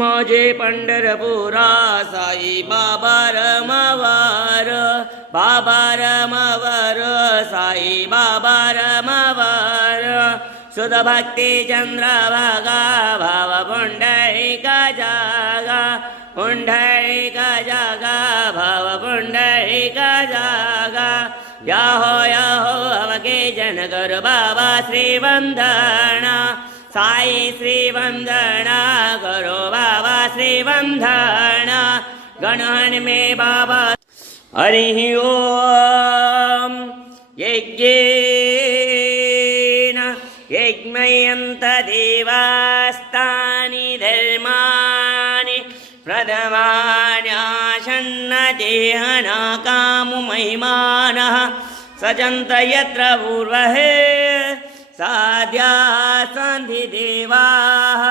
माझे पंढरपुरा साई बाबा रमवार साई बाबा रमवार सुध भक्ति चंद्रभागा भाव पुंडरीका जागा भाव पुंडरीका जागा याहो अवके जनकर बाबा श्री वंदना साई श्री वंदना करो बाबा श्री वंदना गणहन में बाबा हरि ओम यज्ञेन यज्ञयन्त देवास्तानि धर्माणि प्रथमान्याशन्न देहना कामु महिमानः सजन्त यत्र पूर्वहे साध्या सन्धि देवाः।